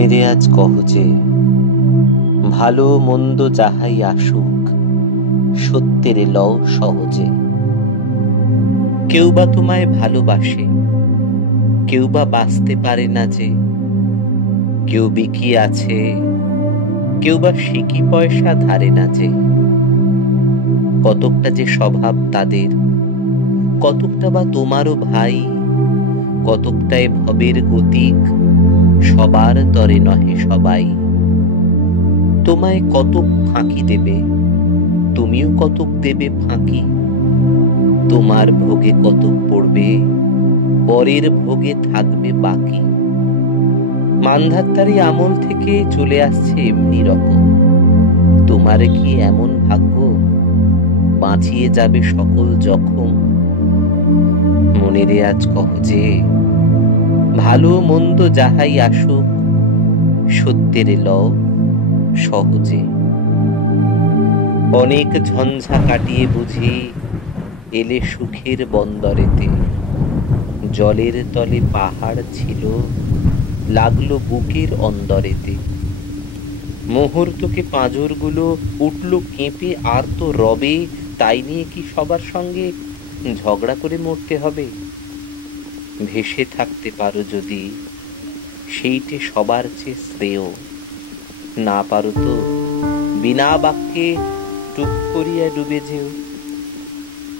মনেরে আজ কহ যে ভালো মন্দ যাহাই আসুক সত্যের লও সহজে। কেউ বা তোমায় ভালোবাসে, কেউ বা বাঁচতে পারে না যে, কেউ বিকি আছে, কেউ বা সিকি পয়সা ধারে না যে। কতকটা যে স্বভাব তাদের, কতকটা বা তোমারও ভাই, কতকটায় ভবের গতিক, সবার তরে নহে সবাই। তোমায় কতক ফাঁকি দেবে, তুমিও কতক দেবে ফাঁকি। তোমার ভোগে কতক পড়বে, পরের ভোগে থাকবে বাকি। মানধাত্তারি আমল থেকে চলে আসছে এমনি রকম। তোমার কি এমন ভাগ্য, বাঁচিয়ে যাবে সকল জখম। মনেরে আজ কহ যে ভালো মন্দ যাহাই আসুক সত্যের লও সহজে। অনেক ঝঞ্ঝা কাটিয়ে বুঝি এলে সুখের বন্দরেতে। জলের তলে পাহাড় ছিল, লাগলো বুকের অন্দরেতে। মুহূর্তকে পাঁজরগুলো উঠল কেঁপে, আর তো রবে। তাই নিয়ে কি সবার সঙ্গে ঝগড়া করে মরতে হবে? ভেসে থাকতে পারো যদি, সেইটে সবার চেয়ে শ্রেয়। না পারো তো বিনা বাক্যে টুক করিয়া ডুবে যেও।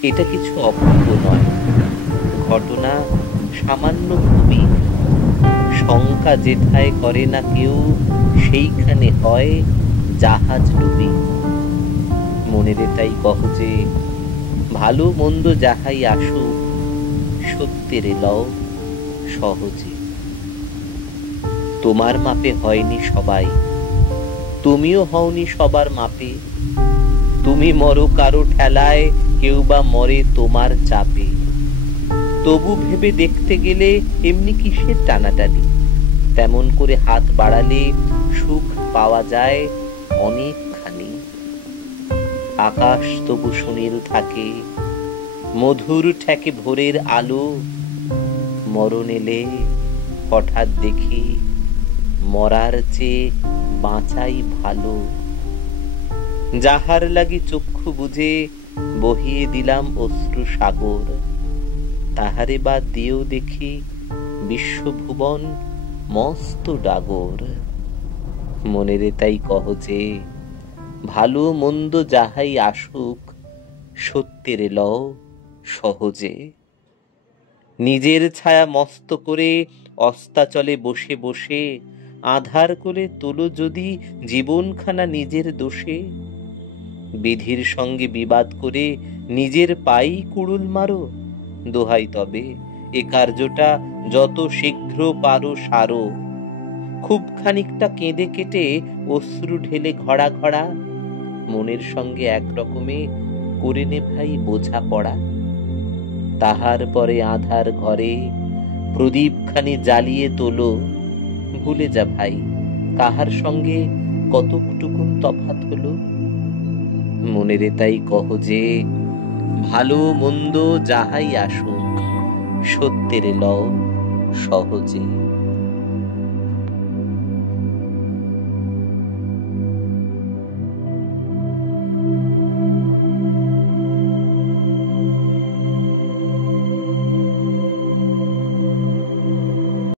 এটা কিছু অপূর্ব নয়, ঘটনা সামান্য খুবই। শঙ্কা যেথায় করে না কেউ, সেইখানে হয় জাহাজ ডুবি। মনেরে তাই কহ যে ভালো মন্দ যাহাই আসুক সত্যের লও সহজে। তোমার মাপে হয়নি সবাই, তুমিও হওনি সবার মাপে। তুমি মরো কারো ঠেলায়, কেউ বা মরে তোমার চাপে। তবু ভেবে দেখতে গেলে এমনি কিসের টানাটানি। তেমন করে হাত বাড়ালে সুখ পাওয়া যায় অনেকখানি। আকাশ তবু সুনীল থাকে, মধুর ঠেকে ভোরের আলো। মরণ এলে হঠাৎ দেখি মরার চেয়ে বাঁচাই ভালো। যাহার লাগি চক্ষু বুঝে বহিয়ে দিলাম অশ্রু সাগর, তাহারে বা দিয়েও দেখি বিশ্বভুবন মস্ত ডাগর। মনেরে তাই কহ যে ভালো মন্দ যাহাই আসুক সত্যের লও সহজে। নিজের ছায়া মস্ত করে অস্তাচলে বসে বসে আধার করে তোলো যদি জীবনখানা নিজের দোষে। বিধির সঙ্গে বিবাদ করে নিজের পাই কুড়ুল মারো। দোহাই তবে এ কার্যটা যত শীঘ্র পারো সারো। খুব খানিকটা কেঁদে কেটে অশ্রু ঢেলে ঘড়া ঘড়া মনের সঙ্গে এক রকমে করে নে ভাই বোঝা পড়া। তাহার পরে আধার ঘরে প্রদীপখানি জ্বালিয়ে তোলো। ভুলে যা ভাই কাহার সঙ্গে কতকটুকুন তফাৎ হলো। মনেরে তাই কহ যে ভালো মন্দ যাহাই আসুক সত্যের লও সহজে।